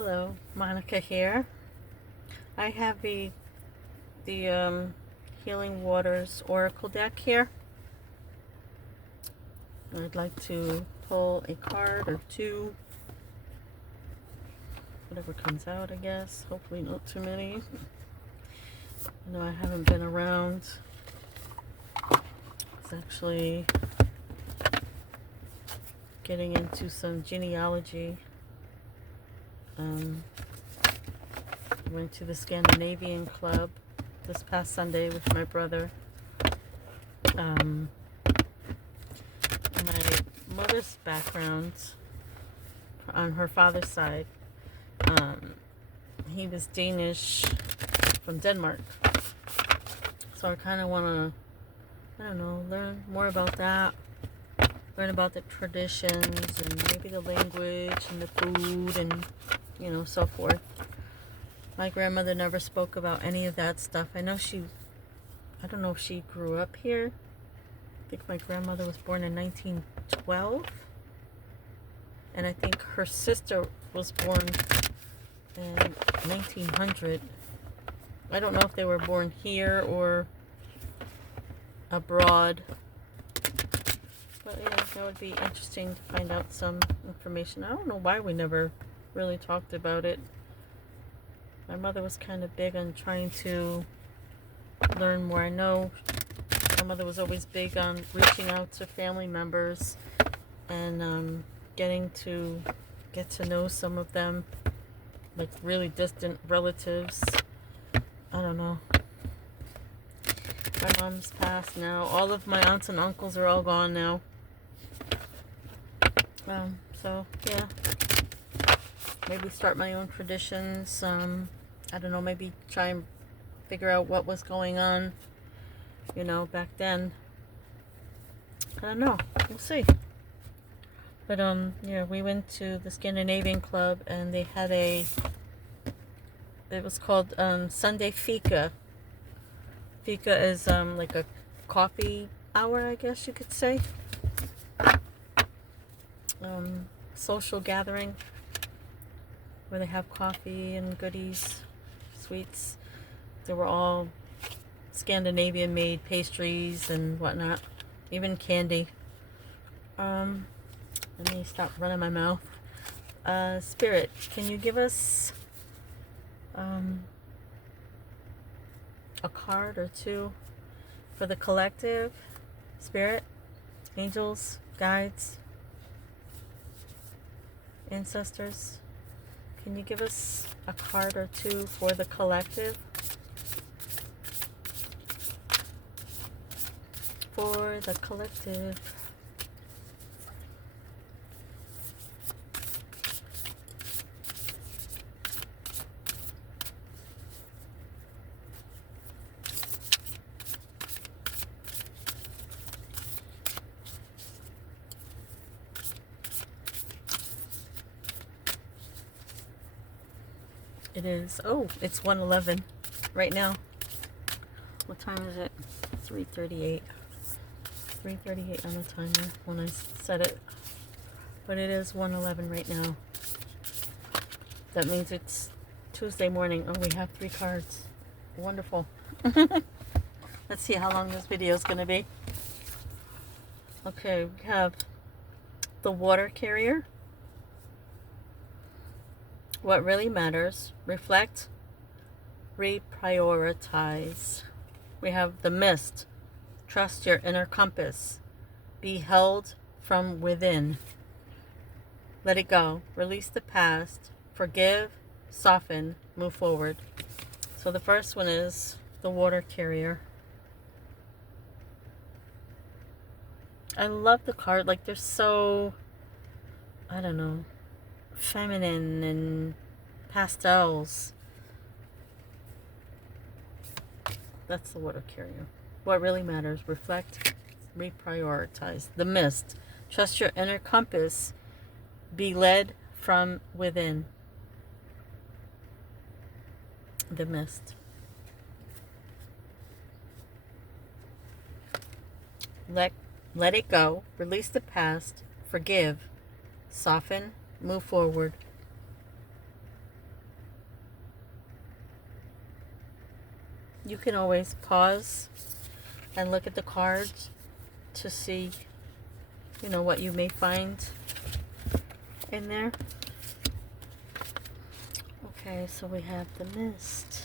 Hello, Monica here. I have the Healing Waters Oracle deck here. I'd like to pull a card or two, whatever comes out, I guess. Hopefully not too many. I know I haven't been around. It's actually getting into some genealogy. Went to the Scandinavian Club this past Sunday with my brother. My mother's background on her father's side, he was Danish from Denmark. So I kind of want to, learn more about that. Learn about the traditions and maybe the language and the food and, so forth. My grandmother never spoke about any of that stuff. I don't know if she grew up here. I think my grandmother was born in 1912. And I think her sister was born in 1900. I don't know if they were born here or abroad. But yeah, that would be interesting to find out some information. I don't know why we never really talked about it. My mother was kind of big on trying to learn more. I know my mother was always big on reaching out to family members and getting to get to know some of them, like really distant relatives. I don't know. My mom's passed now. All of my aunts and uncles are all gone now. So yeah, maybe start my own traditions. I don't know, maybe try and figure out what was going on, back then. I don't know. We'll see. But yeah, we went to the Scandinavian Club and they had it was called Sunday Fika. Fika is like a coffee hour, I guess you could say. Social gathering where they have coffee and goodies, sweets. They were all Scandinavian made pastries and whatnot, even candy. Let me stop running my mouth. Spirit, can you give us a card or two for the collective? Spirit, angels, guides, ancestors, can you give us a card or two for the collective? For the collective. It's 1:11 right now. What time is it? 3:38. 3:38 on the timer when I set it. But it is 1:11 right now. That means it's Tuesday morning. Oh, we have 3 cards. Wonderful. Let's see how long this video is going to be. Okay, we have the water carrier. What really matters. Reflect. Reprioritize. We have the mist. Trust your inner compass. Be held from within. Let it go. Release the past. Forgive. Soften. Move forward. So the first one is the water carrier. I love the card. Like, they're so, I don't know, feminine and pastels. That's the water carrier. What really matters. Reflect. Reprioritize. The mist. Trust your inner compass. Be led from within. The mist. Let it go. Release the past. Forgive. Soften. Move forward. You can always pause and look at the cards to see, you know, what you may find in there. Okay, so we have the Mist.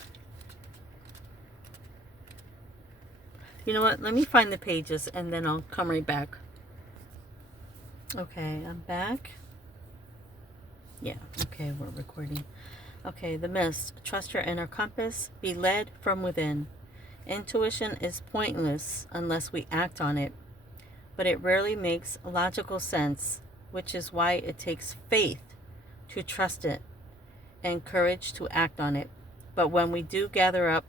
You know what? Let me find the pages and then I'll come right back. Okay, I'm back. Yeah, okay, we're recording. Okay, the Mist. Trust your inner compass. Be led from within. Intuition is pointless unless we act on it, but it rarely makes logical sense, which is why it takes faith to trust it and courage to act on it. But when we do gather up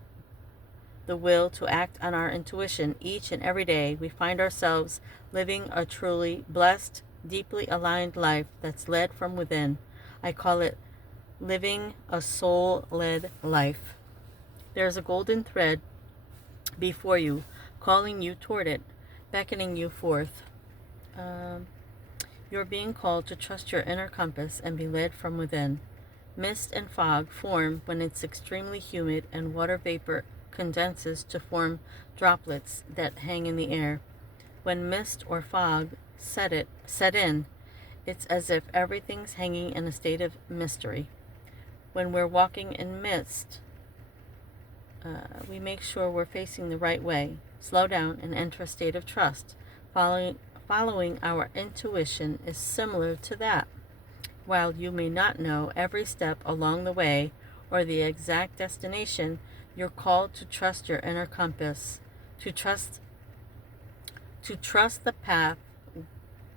the will to act on our intuition each and every day, we find ourselves living a truly blessed, deeply aligned life that's led from within. I call it living a soul-led life. There's a golden thread before you, calling you toward it, beckoning you forth. You're being called to trust your inner compass and be led from within. Mist and fog form when it's extremely humid and water vapor condenses to form droplets that hang in the air. When mist or fog set in, it's as if everything's hanging in a state of mystery. When we're walking in mist, we make sure we're facing the right way, slow down, and enter a state of trust. Following our intuition is similar to that. While you may not know every step along the way or the exact destination, you're called to trust your inner compass, to trust the path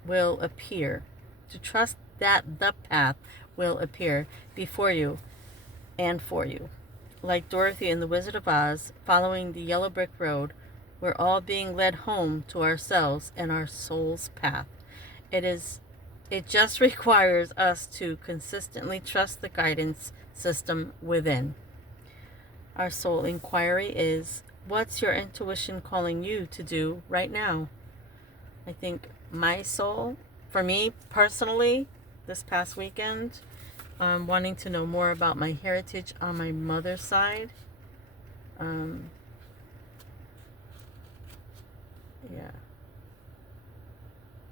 will appear, to trust that the path will appear before you and for you. Like Dorothy in The Wizard of Oz, following the yellow brick road, we're all being led home to ourselves and our soul's path. It just requires us to consistently trust the guidance system within. Our soul inquiry is, what's your intuition calling you to do right now? I think my soul, for me personally, this past weekend, wanting to know more about my heritage on my mother's side. Yeah.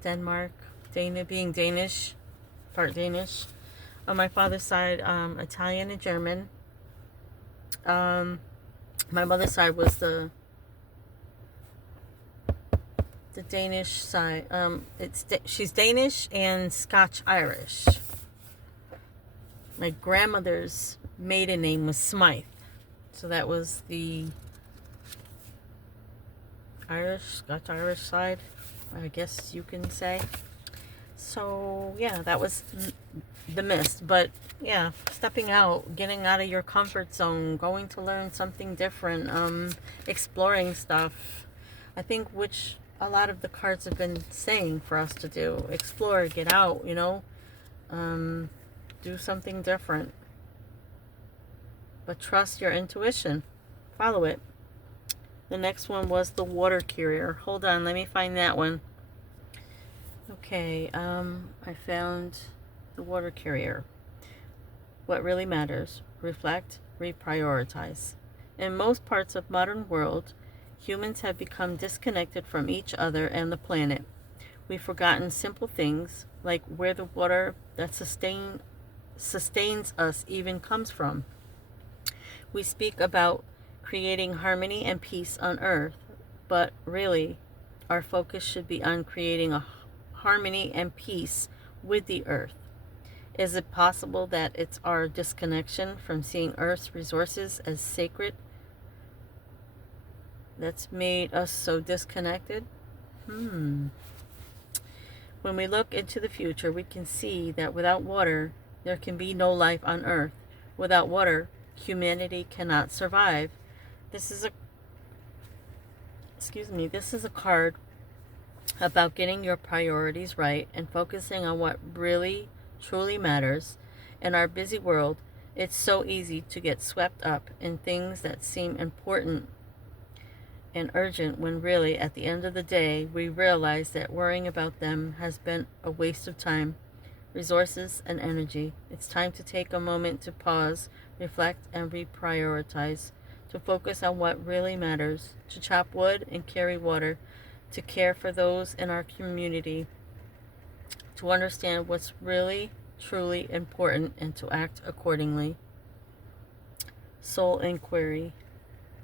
Denmark, being Danish, part Danish. On my father's side, Italian and German. My mother's side was the Danish side. She's Danish and Scotch Irish. My grandmother's maiden name was Smythe, so that was the Scotch Irish side, I guess you can say. So yeah, that was the Mist. But yeah, stepping out, getting out of your comfort zone, going to learn something different, exploring stuff. I think which a lot of the cards have been saying for us to do. Explore, get out, you know. Do something different. But trust your intuition. Follow it. The next one was the water carrier. Hold on, let me find that one. Okay, I found the water carrier. What really matters. Reflect, reprioritize. In most parts of modern world, humans have become disconnected from each other and the planet. We've forgotten simple things like where the water that sustains us even comes from. We speak about creating harmony and peace on earth, but really our focus should be on creating a harmony and peace with the earth. Is it possible that it's our disconnection from seeing earth's resources as sacred that's made us so disconnected? When we look into the future, we can see that without water, there can be no life on earth. Without water, humanity cannot survive. This is a card about getting your priorities right and focusing on what really, truly matters. In our busy world, it's so easy to get swept up in things that seem important and urgent when really, at the end of the day, we realize that worrying about them has been a waste of time, resources, and energy. It's time to take a moment to pause, reflect, and reprioritize. to focus on what really matters, to chop wood and carry water, to care for those in our community, to understand what's really, truly important, and to act accordingly. Soul inquiry.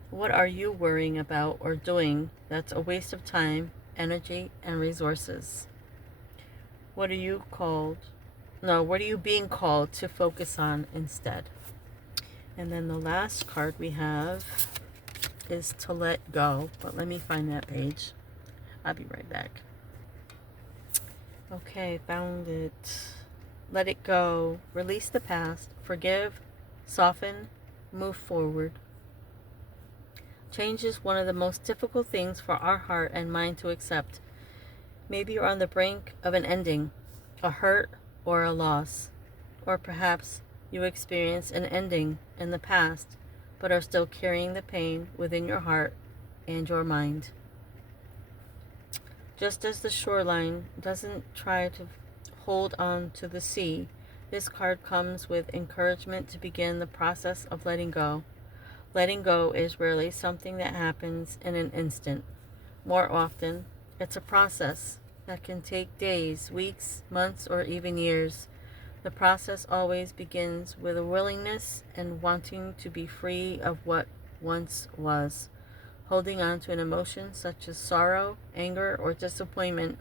What are you worrying about or doing that's a waste of time, energy, and resources? What are you called? No, what are you being called to focus on instead? And then the last card we have is to let go. But let me find that page. I'll be right back. Okay, found it. Let it go. Release the past. Forgive. Soften. Move forward. Change is one of the most difficult things for our heart and mind to accept. Maybe you're on the brink of an ending, a hurt or a loss. Or perhaps you experienced an ending in the past, but are still carrying the pain within your heart and your mind. Just as the shoreline doesn't try to hold on to the sea, this card comes with encouragement to begin the process of letting go. Letting go is rarely something that happens in an instant. More often, it's a process that can take days, weeks, months, or even years. The process always begins with a willingness and wanting to be free of what once was. Holding on to an emotion such as sorrow, anger, or disappointment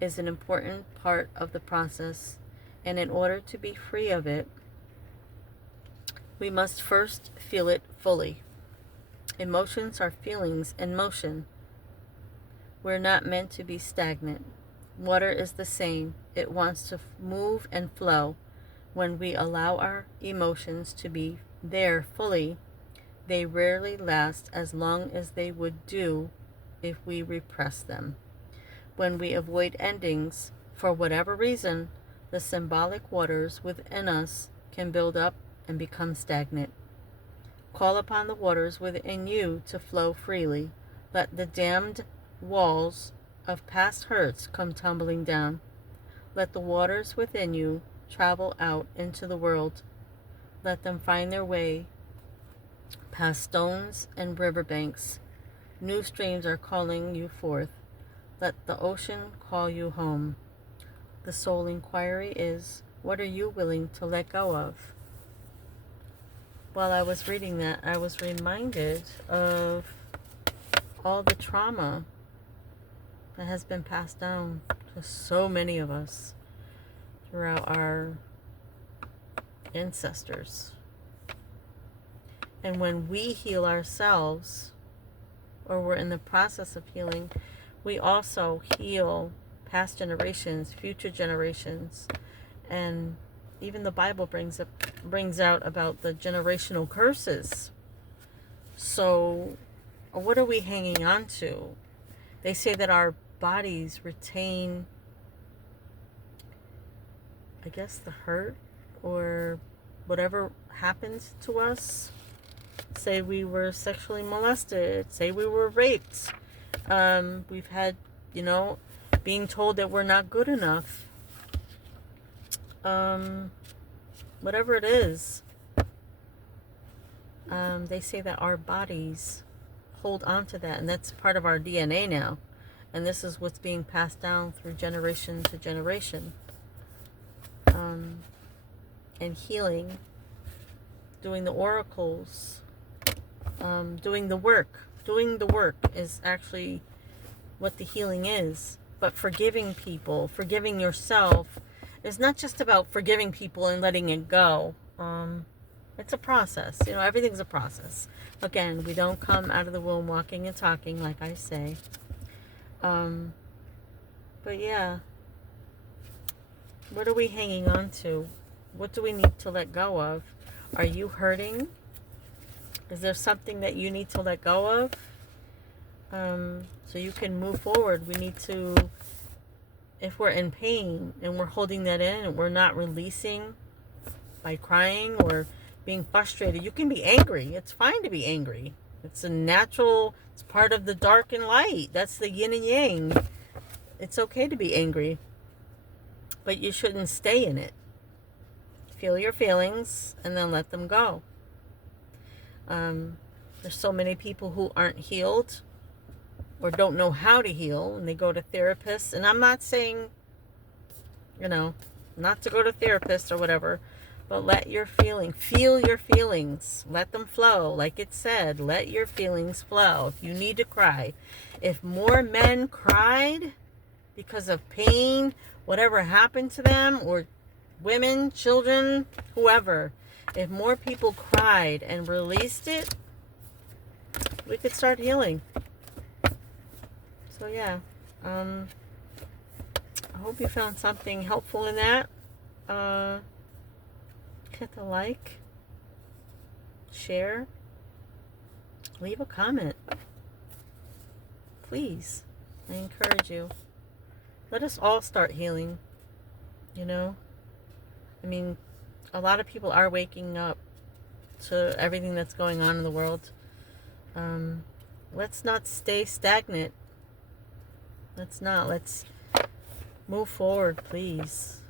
is an important part of the process, and in order to be free of it, we must first feel it fully. Emotions are feelings in motion. We're not meant to be stagnant. Water is the same. It wants to move and flow. When we allow our emotions to be there fully, they rarely last as long as they would do if we repress them. When we avoid endings, for whatever reason, the symbolic waters within us can build up and become stagnant. Call upon the waters within you to flow freely. Let the dammed walls of past hurts come tumbling down. Let the waters within you travel out into the world. Let them find their way past stones and riverbanks. New streams are calling you forth. Let the ocean call you home. The soul inquiry is, what are you willing to let go of? While I was reading that, I was reminded of all the trauma that has been passed down to so many of us throughout our ancestors. And when we heal ourselves, or we're in the process of healing, we also heal past generations, future generations. And even the Bible brings out about the generational curses. So what are we hanging on to? They say that our bodies retain, I guess, the hurt or whatever happens to us. Say we were sexually molested, say we were raped, we've had, being told that we're not good enough, whatever it is, they say that our bodies hold on to that, and that's part of our DNA now, and this is what's being passed down through generation to generation. And healing, doing the oracles, doing the work is actually what the healing is. But forgiving people, forgiving yourself, is not just about forgiving people and letting it go. It's a process. Everything's a process. Again, we don't come out of the womb walking and talking, like I say. But yeah, what are we hanging on to? What do we need to let go of? Are you hurting? Is there something that you need to let go of? So you can move forward. We need to, if we're in pain and we're holding that in and we're not releasing by crying or being frustrated, you can be angry. It's fine to be angry. It's a natural, it's part of the dark and light. That's the yin and yang. It's okay to be angry, but you shouldn't stay in it. Feel your feelings and then let them go. There's so many people who aren't healed or don't know how to heal, and they go to therapists. And I'm not saying, not to go to therapists or whatever, but feel your feelings. Let them flow. Like it said, let your feelings flow. If you need to cry. If more men cried because of pain, whatever happened to them, or women, children, whoever, if more people cried and released it, we could start healing. So yeah, I hope you found something helpful in that. Hit the like, share, leave a comment. Please, I encourage you. Let us all start healing, I mean, a lot of people are waking up to everything that's going on in the world. Let's not stay stagnant. Let's move forward, please.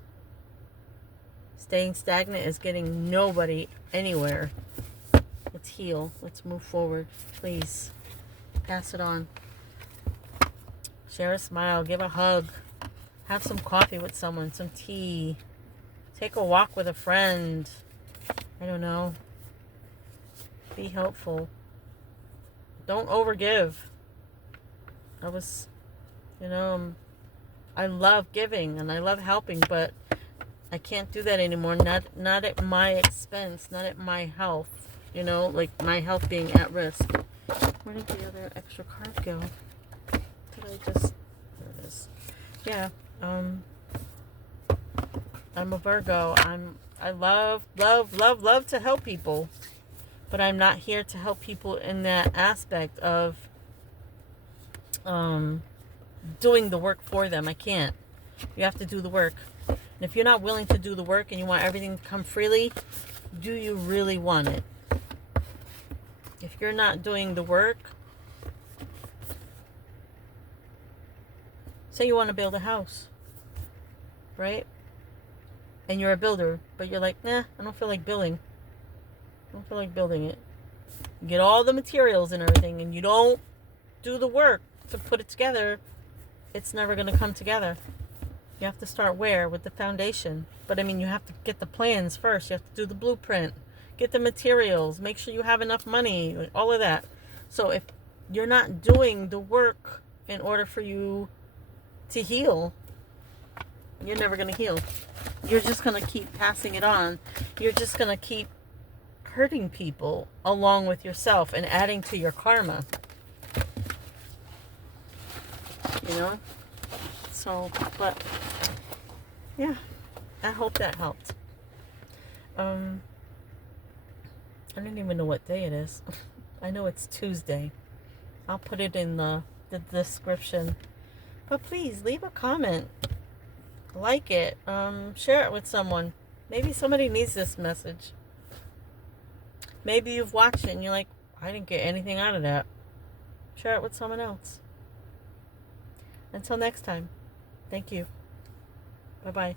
Staying stagnant is getting nobody anywhere. Let's heal. Let's move forward, please. Pass it on. Share a smile. Give a hug. Have some coffee with someone. Some tea. Take a walk with a friend. I don't know. Be helpful. Don't overgive. I love giving and I love helping, but I can't do that anymore. Not at my expense, not at my health. Like my health being at risk. Where did the other extra card go? There it is. Yeah. I'm a Virgo. I love to help people, but I'm not here to help people in that aspect of doing the work for them. I can't. You have to do the work. And if you're not willing to do the work and you want everything to come freely, do you really want it? If you're not doing the work, say you want to build a house, right? And you're a builder, but you're like, nah, I don't feel like building. I don't feel like building it. You get all the materials and everything, and you don't do the work to put it together, it's never going to come together. You have to start where? With the foundation. But you have to get the plans first. You have to do the blueprint. Get the materials. Make sure you have enough money. Like all of that. So if you're not doing the work in order for you to heal, you're never going to heal. You're just going to keep passing it on. You're just going to keep hurting people along with yourself and adding to your karma. So, but yeah, I hope that helped. I don't even know what day it is. I know it's Tuesday. I'll put it in the description. But please leave a comment. Like it. Share it with someone. Maybe somebody needs this message. Maybe you've watched it and you're like, I didn't get anything out of that. Share it with someone else. Until next time. Thank you. Bye-bye.